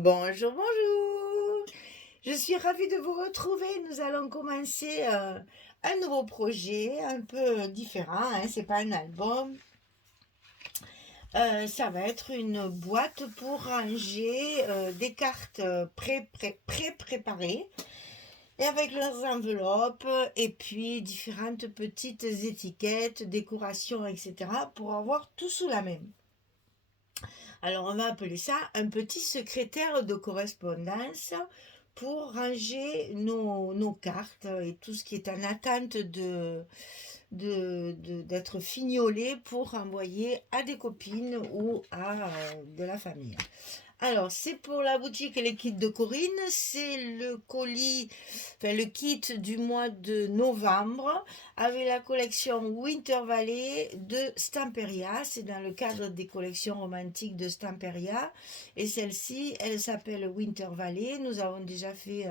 Bonjour, bonjour. Je suis ravie de vous retrouver. Nous allons commencer un nouveau projet un peu différent, hein. C'est pas un album. Ça va être une boîte pour ranger des cartes pré-préparées et avec leurs enveloppes et puis différentes petites étiquettes, décorations, etc. pour avoir tout sous la même. Alors, on va appeler ça un petit secrétaire de correspondance pour ranger nos cartes et tout ce qui est en attente d'être fignolé pour envoyer à des copines ou à de la famille. Alors, c'est pour la boutique Les Kits de Corinne. C'est le colis, enfin le kit du mois de novembre avec la collection Winter Valley de Stamperia. C'est dans le cadre des collections romantiques de Stamperia. Et celle-ci, elle s'appelle Winter Valley. Nous avons déjà fait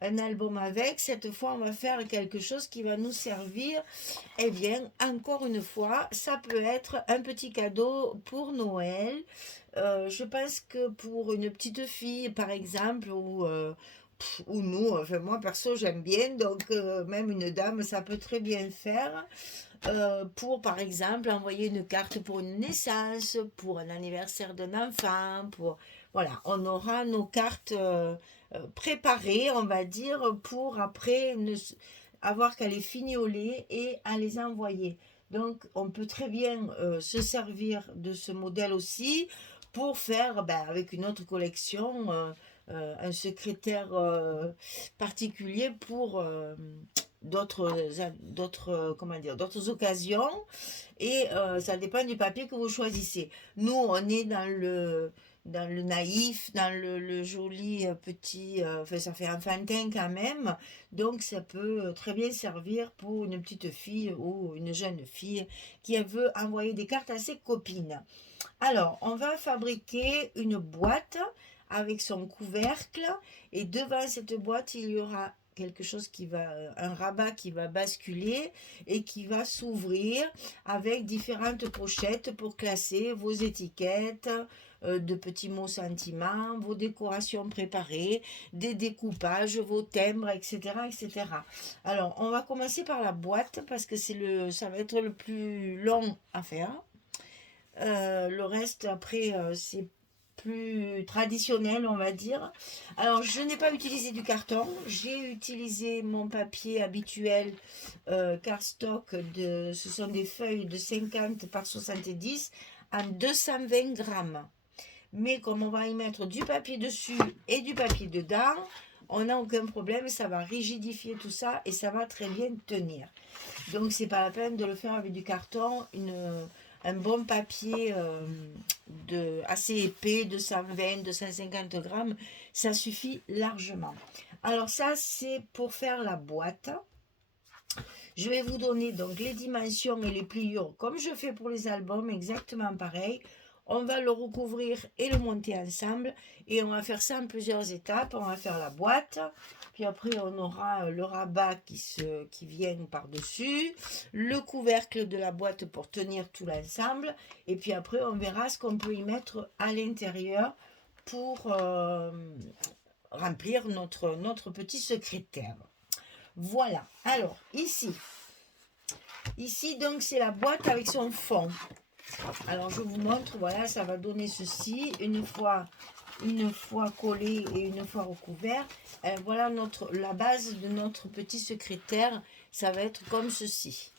un album avec. Cette fois, on va faire quelque chose qui va nous servir. Eh bien, encore une fois, ça peut être un petit cadeau pour Noël. Je pense que pour une petite fille, par exemple, ou nous, enfin moi perso j'aime bien, donc même une dame, ça peut très bien faire. Pour, par exemple, envoyer une carte pour une naissance, pour un anniversaire d'un enfant, pour... Voilà, on aura nos cartes préparées, on va dire, pour après avoir qu'à les fignoler et à les envoyer. Donc, on peut très bien se servir de ce modèle aussi pour faire, ben, avec une autre collection, un secrétaire particulier pour d'autres comment dire, d'autres occasions. Et ça dépend du papier que vous choisissez. Nous, on est dans le naïf, dans le joli petit, enfin ça fait enfantin quand même, donc ça peut très bien servir pour une petite fille ou une jeune fille qui veut envoyer des cartes à ses copines. Alors, on va fabriquer une boîte avec son couvercle et devant cette boîte, il y aura quelque chose qui va, un rabat qui va basculer et qui va s'ouvrir avec différentes pochettes pour classer vos étiquettes, de petits mots sentiments, vos décorations préparées, des découpages, vos timbres, etc., etc. Alors, on va commencer par la boîte parce que ça va être le plus long à faire. Le reste, après, c'est plus traditionnel, on va dire. Alors, je n'ai pas utilisé du carton. J'ai utilisé mon papier habituel cardstock. Ce sont des feuilles de 50 par 70 en 220 grammes. Mais comme on va y mettre du papier dessus et du papier dedans, on n'a aucun problème. Ça va rigidifier tout ça et ça va très bien tenir. Donc, c'est pas la peine de le faire avec du carton. Un bon papier assez épais, 220, 250 grammes, ça suffit largement. Alors ça, c'est pour faire la boîte. Je vais vous donner donc les dimensions et les pliures, comme je fais pour les albums, exactement pareil. On va le recouvrir et le monter ensemble. Et on va faire ça en plusieurs étapes. On va faire la boîte. Puis après, on aura le rabat qui vient par-dessus. Le couvercle de la boîte pour tenir tout l'ensemble. Et puis après, on verra ce qu'on peut y mettre à l'intérieur pour remplir notre petit secrétaire. Voilà. Alors, ici donc, c'est la boîte avec son fond. Alors, je vous montre, voilà, ça va donner ceci. Une fois collé et une fois recouvert. Voilà la base de notre petit secrétaire. Ça va être comme ceci.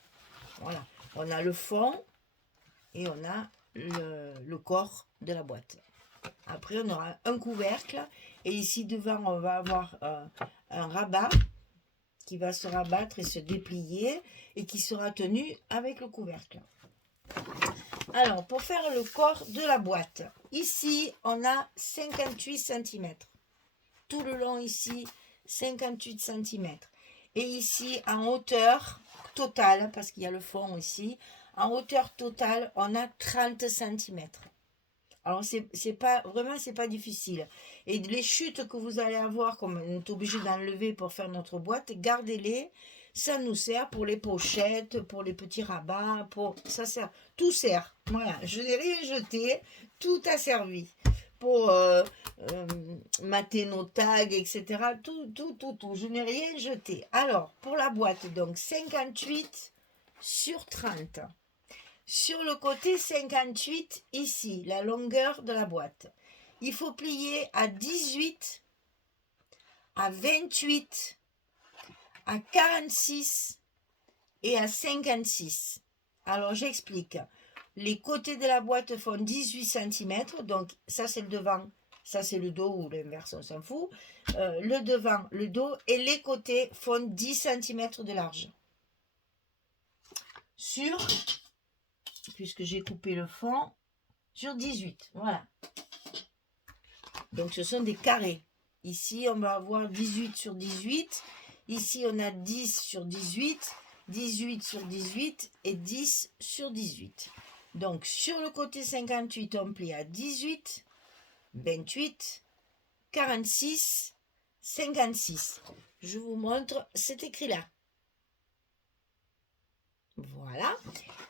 Voilà. On a le fond et on a le corps de la boîte. Après, on aura un couvercle. Et ici, devant, on va avoir un rabat qui va se rabattre et se déplier et qui sera tenu avec le couvercle. Alors, pour faire le corps de la boîte, ici, on a 58 cm. Tout le long ici, 58 cm. Et ici, en hauteur totale, parce qu'il y a le fond ici, en hauteur totale, on a 30 cm. Alors, c'est pas difficile. Et les chutes que vous allez avoir, comme on est obligé d'enlever pour faire notre boîte, gardez-les. Ça nous sert pour les pochettes, pour les petits rabats, ça sert, tout sert. Voilà, je n'ai rien jeté, tout a servi pour mater nos tags, etc. Tout. Je n'ai rien jeté. Alors, pour la boîte, donc 58 sur 30. Sur le côté 58, ici, la longueur de la boîte. Il faut plier à 18, à 28, à 46 et à 56. Alors, j'explique. Les côtés de la boîte font 18 cm, donc ça c'est le devant, ça c'est le dos ou l'inverse, on s'en fout. Le devant, le dos et les côtés font 10 cm de large. Puisque j'ai coupé le fond, sur 18, voilà. Donc ce sont des carrés. Ici on va avoir 18 sur 18, ici on a 10 sur 18, 18 sur 18 et 10 sur 18. Donc, sur le côté 58, on plie à 18, 28, 46, 56. Je vous montre cet écrit-là. Voilà.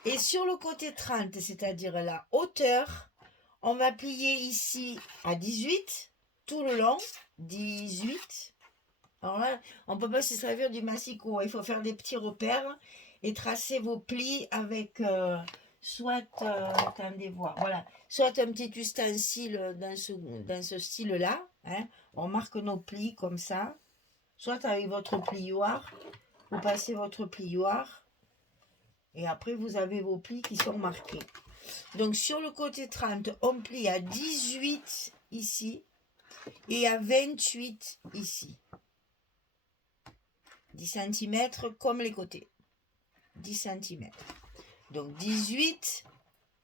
Et sur le côté 30, c'est-à-dire la hauteur, on va plier ici à 18, tout le long, 18. Alors là, on ne peut pas se servir du massicot. Il faut faire des petits repères et tracer vos plis avec... soit, attendez voir, voilà, soit un petit ustensile dans ce style-là, hein, on marque nos plis comme ça, soit avec votre plioir, vous passez votre plioir, et après vous avez vos plis qui sont marqués. Donc sur le côté 30, on plie à 18 ici, et à 28 ici. 10 cm comme les côtés, 10 cm. Donc 18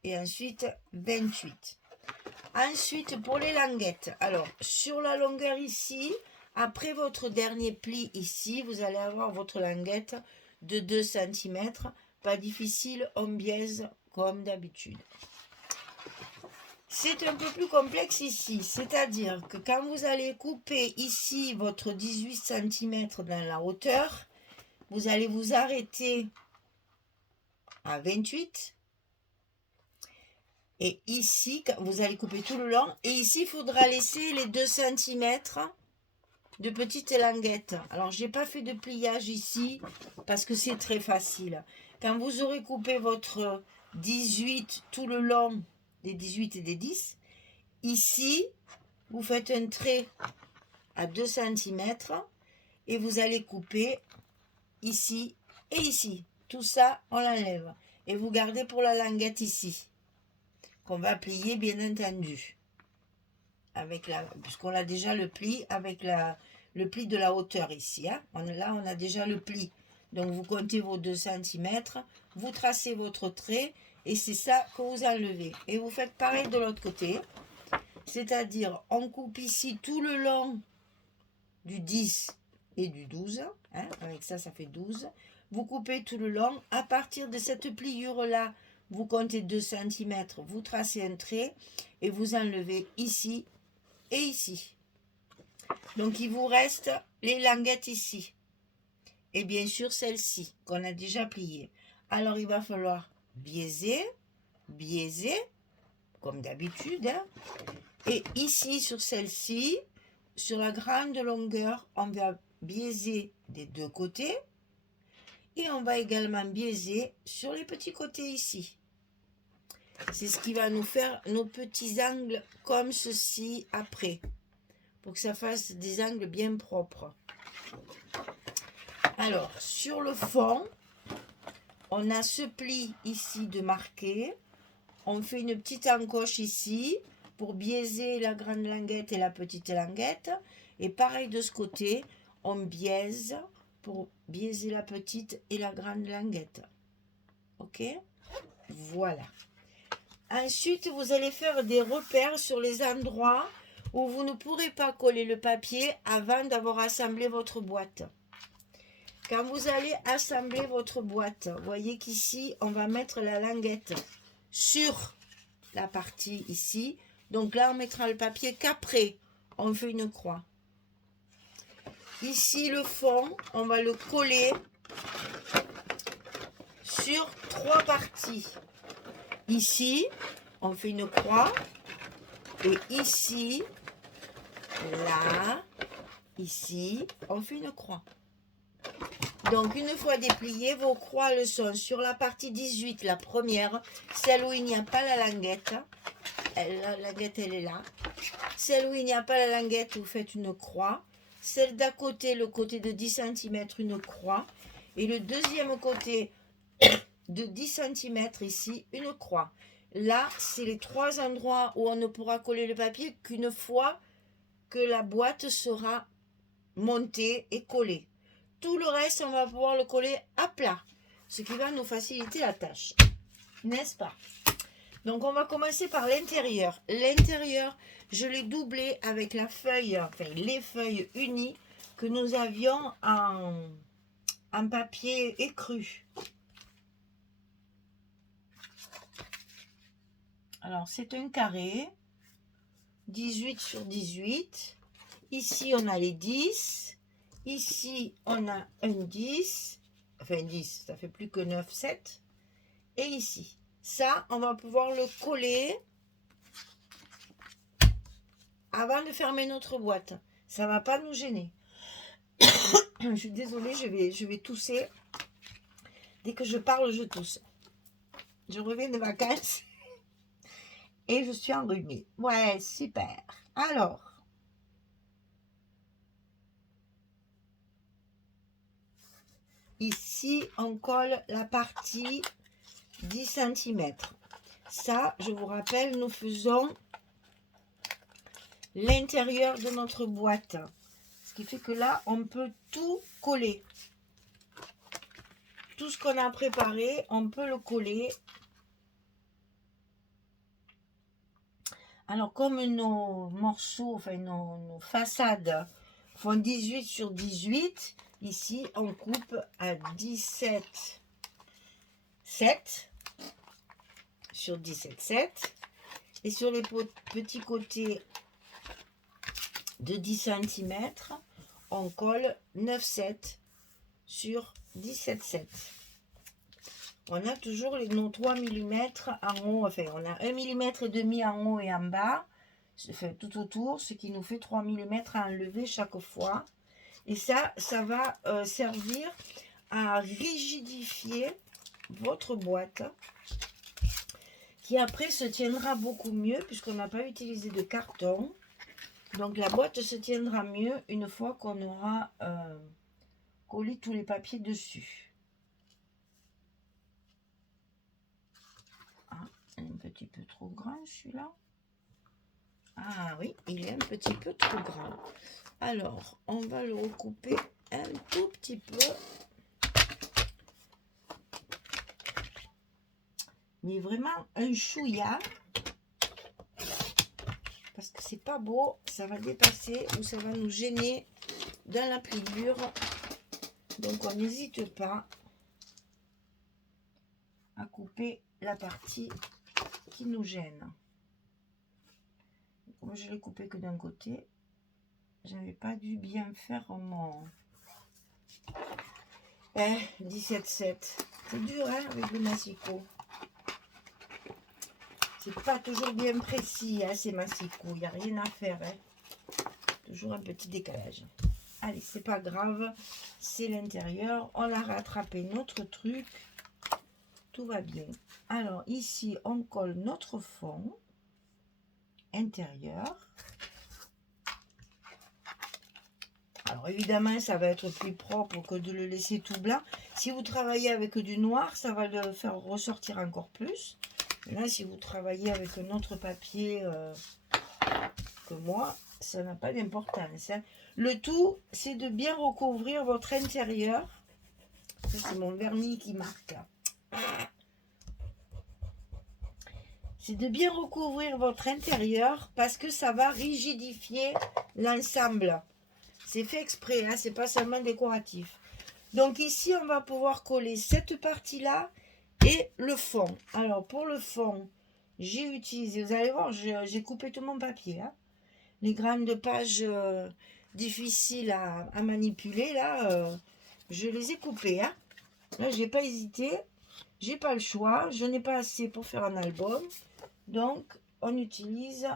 et ensuite 28. Ensuite pour les languettes, alors sur la longueur ici, après votre dernier pli ici, vous allez avoir votre languette de 2 cm. Pas difficile, on biaise comme d'habitude. C'est un peu plus complexe ici, c'est-à-dire que quand vous allez couper ici votre 18 cm dans la hauteur, vous allez vous arrêter à 28 et ici vous allez couper tout le long et ici il faudra laisser les 2 cm de petites languettes. Alors j'ai pas fait de pliage ici parce que c'est très facile. Quand vous aurez coupé votre 18 tout le long des 18 et des 10, ici vous faites un trait à 2 cm et vous allez couper ici et ici. Tout ça, on l'enlève. Et vous gardez pour la languette ici. Qu'on va plier, bien entendu. Puisqu'on a déjà le pli avec le pli de la hauteur ici. Hein. Là, on a déjà le pli. Donc, vous comptez vos 2 cm. Vous tracez votre trait. Et c'est ça que vous enlevez. Et vous faites pareil de l'autre côté. C'est-à-dire, on coupe ici tout le long du 10 et du 12. Hein. Avec ça, ça fait 12. Vous coupez tout le long. À partir de cette pliure-là, vous comptez 2 cm, vous tracez un trait et vous enlevez ici et ici. Donc, il vous reste les languettes ici. Et bien sûr, celle-ci qu'on a déjà pliée. Alors, il va falloir biaiser, comme d'habitude. Hein. Et ici, sur celle-ci, sur la grande longueur, on va biaiser des deux côtés. Et on va également biaiser sur les petits côtés ici. C'est ce qui va nous faire nos petits angles comme ceci après. Pour que ça fasse des angles bien propres. Alors, sur le fond, on a ce pli ici de marqué. On fait une petite encoche ici pour biaiser la grande languette et la petite languette. Et pareil de ce côté, on biaise pour biaiser la petite et la grande languette. Ok? Voilà. Ensuite, vous allez faire des repères sur les endroits où vous ne pourrez pas coller le papier avant d'avoir assemblé votre boîte. Quand vous allez assembler votre boîte, voyez qu'ici, on va mettre la languette sur la partie ici. Donc là, on mettra le papier qu'après, on fait une croix. Ici, le fond, on va le coller sur 3 parties. Ici, on fait une croix. Et ici, là, ici, on fait une croix. Donc, une fois dépliées, vos croix le sont sur la partie 18, la première, celle où il n'y a pas la languette. La languette, elle est là. Celle où il n'y a pas la languette, vous faites une croix. Celle d'à côté, le côté de 10 cm, une croix. Et le deuxième côté de 10 cm, ici, une croix. Là, c'est les 3 endroits où on ne pourra coller le papier qu'une fois que la boîte sera montée et collée. Tout le reste, on va pouvoir le coller à plat, ce qui va nous faciliter la tâche, n'est-ce pas? Donc, on va commencer par l'intérieur. L'intérieur, je l'ai doublé avec la feuille, enfin les feuilles unies que nous avions en papier écru. Alors, c'est un carré, 18 sur 18. Ici, on a les 10. Ici, on a un 10. Enfin, 10, ça fait plus que 9, 7. Et ici. Ça, on va pouvoir le coller avant de fermer notre boîte. Ça ne va pas nous gêner. Je suis désolée, je vais tousser. Dès que je parle, je tousse. Je reviens de vacances et je suis enrhumée. Ouais, super. Alors, ici, on colle la partie 10 cm. Ça, je vous rappelle, nous faisons l'intérieur de notre boîte. Ce qui fait que là, on peut tout coller. Tout ce qu'on a préparé, on peut le coller. Alors, comme nos morceaux, enfin nos façades font 18 sur 18, ici, on coupe à 17, 7 sur 17, 7. Et sur les petits côtés de 10 cm, on colle 9, 7 sur 17, 7. On a toujours nos 3 mm en haut, enfin on a 1,5 mm en haut et en bas, enfin, tout autour, ce qui nous fait 3 mm à enlever chaque fois. Et ça va servir à rigidifier votre boîte, qui après se tiendra beaucoup mieux puisqu'on n'a pas utilisé de carton. Donc la boîte se tiendra mieux une fois qu'on aura collé tous les papiers dessus. Un petit peu trop grand celui-là. Ah oui, il est un petit peu trop grand. Alors, on va le recouper un tout petit peu. Mais vraiment un chouïa. Parce que c'est pas beau, ça va dépasser ou ça va nous gêner dans la pliure. Donc on n'hésite pas à couper la partie qui nous gêne. Comme je l'ai coupé que d'un côté, j'avais pas dû bien faire mon 17,7. C'est dur hein, avec le massicot. C'est pas toujours bien précis hein, ces massicots, il n'y a rien à faire. Hein. Toujours un petit décalage. Allez, c'est pas grave, c'est l'intérieur. On a rattrapé notre truc. Tout va bien. Alors ici, on colle notre fond intérieur. Alors évidemment, ça va être plus propre que de le laisser tout blanc. Si vous travaillez avec du noir, ça va le faire ressortir encore plus. Là, si vous travaillez avec un autre papier que moi, ça n'a pas d'importance. Hein. Le tout, c'est de bien recouvrir votre intérieur. C'est mon vernis qui marque. C'est de bien recouvrir votre intérieur parce que ça va rigidifier l'ensemble. C'est fait exprès, hein, c'est pas seulement décoratif. Donc ici, on va pouvoir coller cette partie-là et le fond. Alors pour le fond, j'ai utilisé, vous allez voir, j'ai coupé tout mon papier. Hein. Les grandes pages difficiles à manipuler, là, je les ai coupées. Hein. Là, j'ai pas hésité, j'ai pas le choix, je n'ai pas assez pour faire un album. Donc, on utilise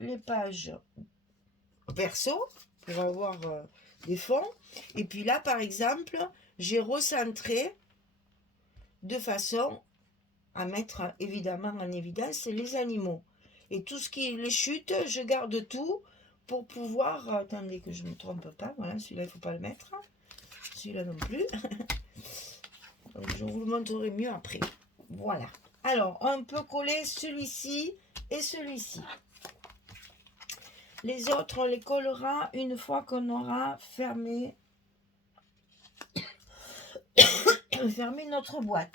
les pages verso pour avoir des fonds. Et puis là, par exemple, j'ai recentré de façon à mettre évidemment en évidence les animaux. Et tout ce qui les chute, je garde tout pour pouvoir... Attendez que je ne me trompe pas. Voilà, celui-là, il ne faut pas le mettre. Celui-là non plus. Donc, je vous le montrerai mieux après. Voilà. Alors, on peut coller celui-ci et celui-ci. Les autres, on les collera une fois qu'on aura fermé, fermé notre boîte.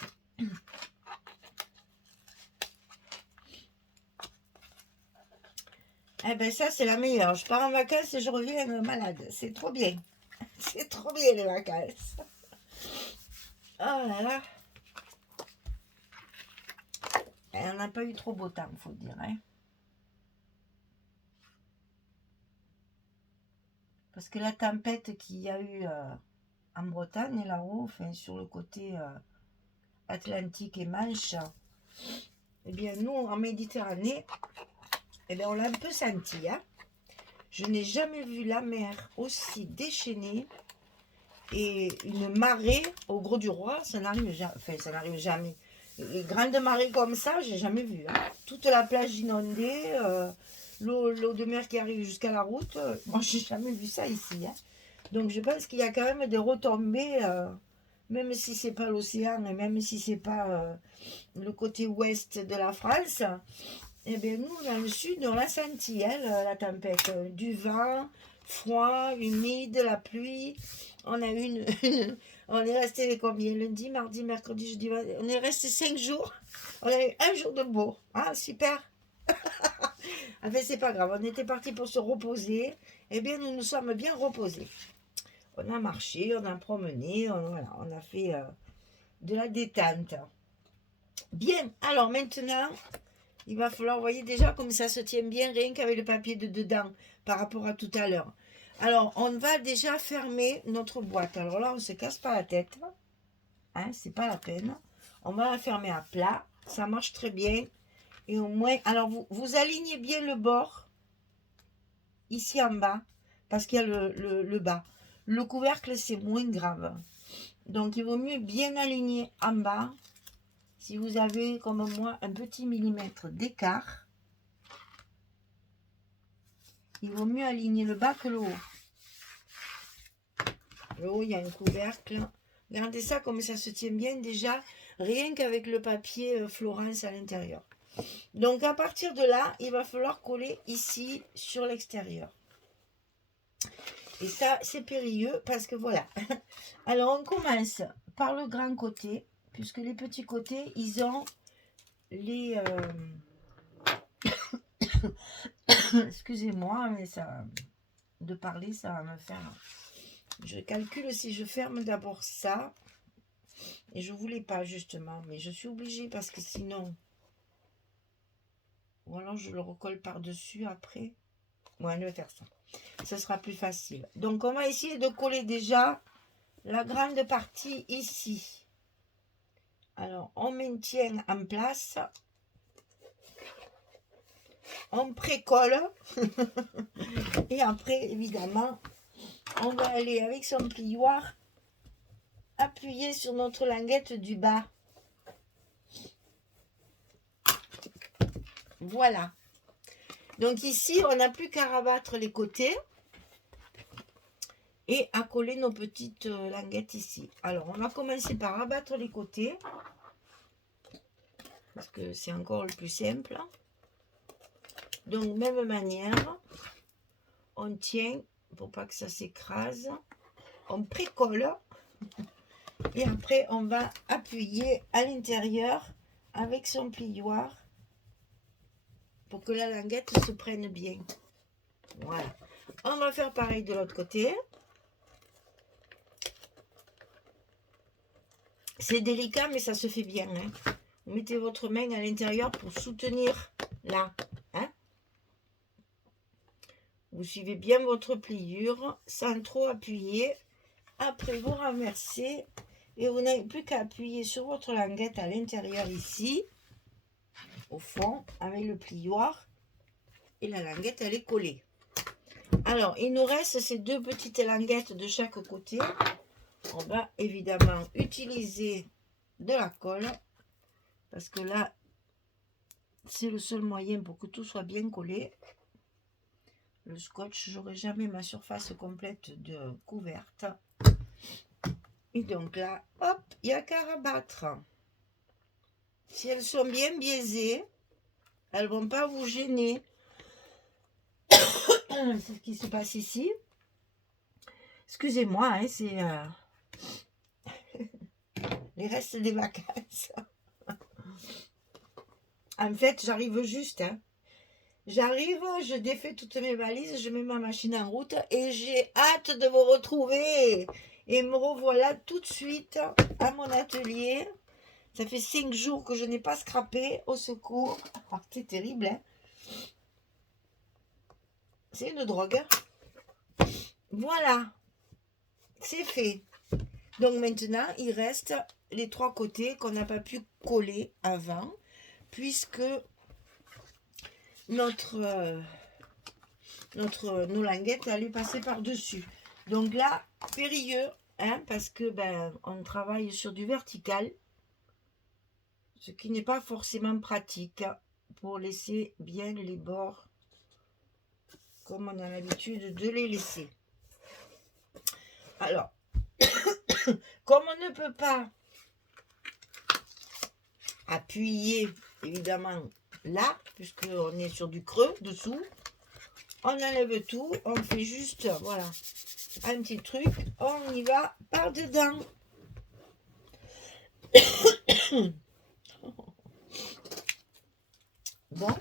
Eh ben ça, c'est la meilleure. Je pars en vacances et je reviens malade. C'est trop bien. C'est trop bien les vacances. Oh là là. Et on n'a pas eu trop beau temps, il faut dire. Hein. Parce que la tempête qu'il y a eu en Bretagne, là-haut, enfin, sur le côté Atlantique et Manche, eh bien, nous, en Méditerranée, eh bien, on l'a un peu senti. Hein. Je n'ai jamais vu la mer aussi déchaînée et une marée au Gros du Roi, ça n'arrive jamais. Enfin, ça n'arrive jamais. Les grandes marées comme ça, j'ai jamais vu. Hein. Toute la plage inondée, l'eau de mer qui arrive jusqu'à la route. Moi, j'ai jamais vu ça ici. Hein. Donc, je pense qu'il y a quand même des retombées, même si c'est pas l'océan et même si c'est pas le côté ouest de la France. Eh bien, nous, dans le sud, on l'a senti, hein, la tempête. Du vent, froid, humide, la pluie. On a eu on est resté combien? Lundi, mardi, mercredi, jeudi, on est resté 5 jours. On a eu un jour de beau. Ah, super. Enfin, c'est pas grave. On était parti pour se reposer. Eh bien, nous nous sommes bien reposés. On a marché, on a promené, voilà, on a fait de la détente. Bien, alors maintenant, il va falloir, vous voyez déjà comme ça se tient bien, rien qu'avec le papier de dedans, par rapport à tout à l'heure. Alors, on va déjà fermer notre boîte. Alors là, on ne se casse pas la tête. Hein, c'est pas la peine. On va la fermer à plat. Ça marche très bien. Et au moins, alors vous alignez bien le bord, ici en bas, parce qu'il y a le bas. Le couvercle, c'est moins grave. Donc, il vaut mieux bien aligner en bas. Si vous avez, comme moi, un petit millimètre d'écart, il vaut mieux aligner le bas que le haut. Le haut, il y a un couvercle. Regardez ça, comme ça se tient bien déjà, rien qu'avec le papier Florence à l'intérieur. Donc, à partir de là, il va falloir coller ici, sur l'extérieur. Et ça, c'est périlleux parce que voilà. Alors, on commence par le grand côté, puisque les petits côtés, ils ont les... Excusez-moi, mais ça, de parler, ça va me faire... Je calcule si je ferme d'abord ça. Et je voulais pas, justement. Mais je suis obligée parce que sinon... Ou alors, je le recolle par-dessus après. Ouais, on va faire ça. Ce sera plus facile. Donc, on va essayer de coller déjà la grande partie ici. Alors, on maintient en place. On précolle. Et après, évidemment, on va aller avec son plioir appuyer sur notre languette du bas. Voilà. Donc ici, on n'a plus qu'à rabattre les côtés et à coller nos petites languettes ici. Alors, on va commencer par rabattre les côtés parce que c'est encore le plus simple. Donc, même manière, on tient pour pas que ça s'écrase. On précolle et après, on va appuyer à l'intérieur avec son plioir pour que la languette se prenne bien. Voilà. On va faire pareil de l'autre côté. C'est délicat, mais ça se fait bien. Hein. Vous mettez votre main à l'intérieur pour soutenir là. Hein. Vous suivez bien votre pliure sans trop appuyer. Après, vous renversez et vous n'avez plus qu'à appuyer sur votre languette à l'intérieur ici, au fond, avec le plioir. Et la languette, elle est collée. Alors, il nous reste ces deux petites languettes de chaque côté. On va évidemment utiliser de la colle parce que là, c'est le seul moyen pour que tout soit bien collé. Le scotch, j'aurai jamais ma surface complète de couverte. Et donc là, hop, il n'y a qu'à rabattre. Si elles sont bien biaisées, elles ne vont pas vous gêner. C'est ce qui se passe ici. Excusez-moi, hein, c'est les restes des vacances. En fait, j'arrive juste. Hein. J'arrive, je défais toutes mes valises, je mets ma machine en route et j'ai hâte de vous retrouver. Et me revoilà tout de suite à mon atelier. Ça fait 5 jours que je n'ai pas scrappé. Au secours. Ah, c'est terrible, hein. C'est une drogue. Hein. Voilà. C'est fait. Donc maintenant, il reste les 3 côtés qu'on n'a pas pu coller avant. Puisque nos languettes allaient passer par-dessus. Donc là, périlleux, hein, parce que on travaille sur du vertical. Ce qui n'est pas forcément pratique pour laisser bien les bords comme on a l'habitude de les laisser. Alors, comme on ne peut pas appuyer évidemment là, puisqu'on est sur du creux dessous, on enlève tout, on fait juste, voilà, un petit truc, on y va par dedans. Bon.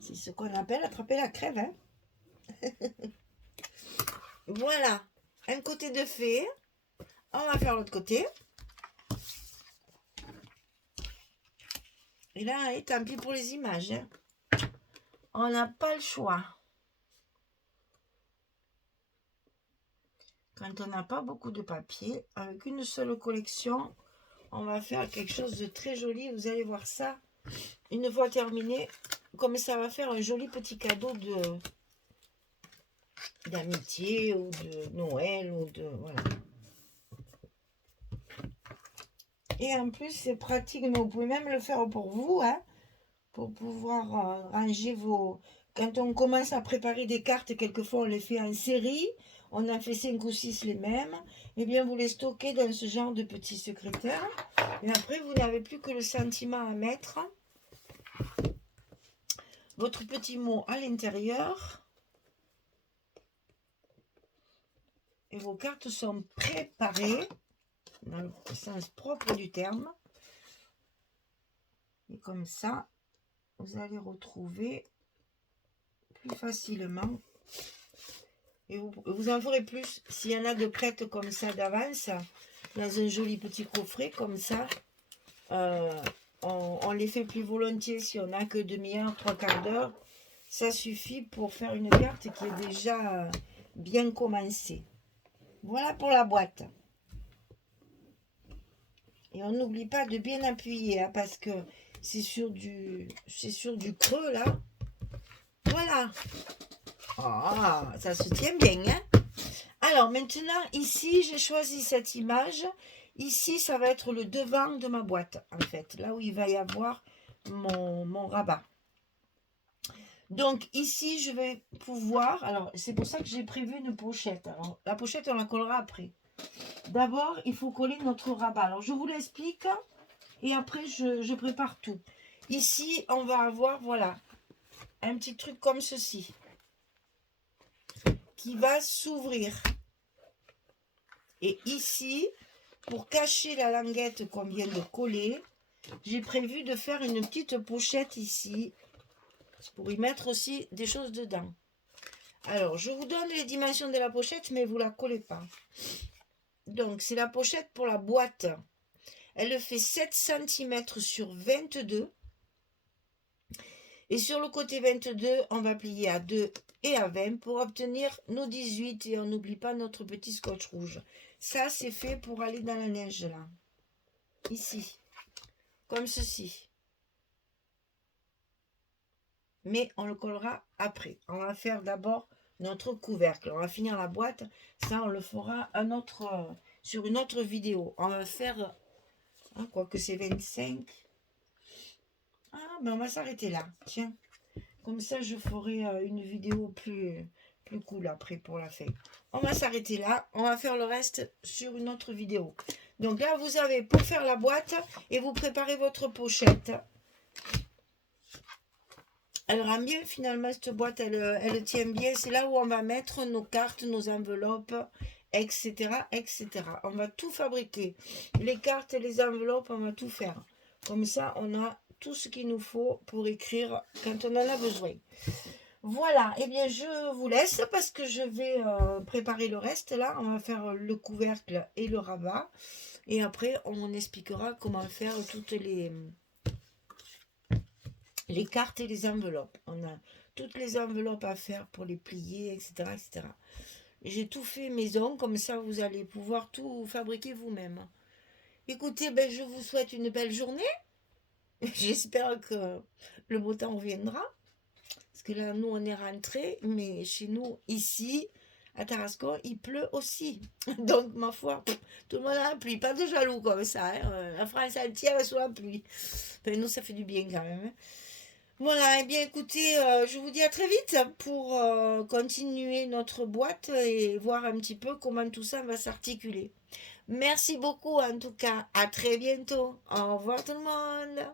C'est ce qu'on appelle attraper la crève. Hein. Voilà. Un côté de fait. On va faire l'autre côté. Et là, tant pis pour les images. Hein. On n'a pas le choix. Quand on n'a pas beaucoup de papier, avec une seule collection, on va faire quelque chose de très joli. Vous allez voir ça. Une fois terminé, comme ça va faire un joli petit cadeau d'amitié ou de Noël ou de voilà. Et en plus c'est pratique, mais vous pouvez même le faire pour vous, hein, pour pouvoir ranger vos. Quand on commence à préparer des cartes, quelquefois on les fait en série, on en fait 5 ou 6 les mêmes, et bien vous les stockez dans ce genre de petit secrétaire, et après vous n'avez plus que le sentiment à mettre votre petit mot à l'intérieur. Et vos cartes sont préparées, dans le sens propre du terme. Et comme ça, vous allez retrouver plus facilement. Et vous en ferez plus s'il y en a de prêtes comme ça d'avance, dans un joli petit coffret comme ça. On les fait plus volontiers si on n'a que demi-heure, 3/4 d'heure. Ça suffit pour faire une carte qui est déjà bien commencée. Voilà pour la boîte. Et on n'oublie pas de bien appuyer, hein, parce que c'est sur du creux là. Voilà. Ah, ça se tient bien. Hein. Alors maintenant, ici, j'ai choisi cette image. Ici, ça va être le devant de ma boîte, en fait. Là où il va y avoir mon rabat. Donc ici, je vais pouvoir... Alors, c'est pour ça que j'ai prévu une pochette. Alors, la pochette, on la collera après. D'abord, il faut coller notre rabat. Alors, je vous l'explique et après, je prépare tout. Ici, on va avoir, voilà, un petit truc comme ceci qui va s'ouvrir. Et ici, pour cacher la languette qu'on vient de coller, j'ai prévu de faire une petite pochette ici pour y mettre aussi des choses dedans. Alors, je vous donne les dimensions de la pochette, mais vous ne la collez pas. Donc, c'est la pochette pour la boîte. Elle fait 7 cm sur 22. Et sur le côté 22, on va plier à 2 et à 20 pour obtenir nos 18. Et on n'oublie pas notre petit scotch rouge. Ça, c'est fait pour aller dans la neige, là. Ici. Comme ceci. mais on le collera après. On va faire d'abord notre couvercle. On va finir la boîte. Ça, on le fera sur une autre vidéo. On va faire, quoique c'est 25. Ah, ben on va s'arrêter là. Tiens, comme ça, je ferai une vidéo plus cool après pour la fin. On va s'arrêter là. On va faire le reste sur une autre vidéo. Donc là, vous avez pour faire la boîte et vous préparez votre pochette. Elle rend bien finalement cette boîte, elle tient bien. C'est là où on va mettre nos cartes, nos enveloppes, etc., etc. On va tout fabriquer. Les cartes et les enveloppes, on va tout faire. Comme ça, on a tout ce qu'il nous faut pour écrire quand on en a besoin. Voilà, et bien je vous laisse parce que je vais préparer le reste là. On va faire le couvercle et le rabat. Et après, on expliquera comment faire toutes les cartes et les enveloppes. On a toutes les enveloppes à faire pour les plier, etc. etc. J'ai tout fait maison, comme ça vous allez pouvoir tout fabriquer vous-même. Écoutez, ben, je vous souhaite une belle journée. J'espère que le beau temps reviendra. Parce que là, nous, on est rentrés, mais chez nous, ici, à Tarascon, il pleut aussi. Donc, ma foi, tout le monde a la pluie. Pas de jaloux comme ça. Hein. La France entière est sous la pluie. Enfin, nous, ça fait du bien quand même. Hein. Voilà, eh bien écoutez, je vous dis à très vite pour continuer notre boîte et voir un petit peu comment tout ça va s'articuler. Merci beaucoup en tout cas, à très bientôt. Au revoir tout le monde.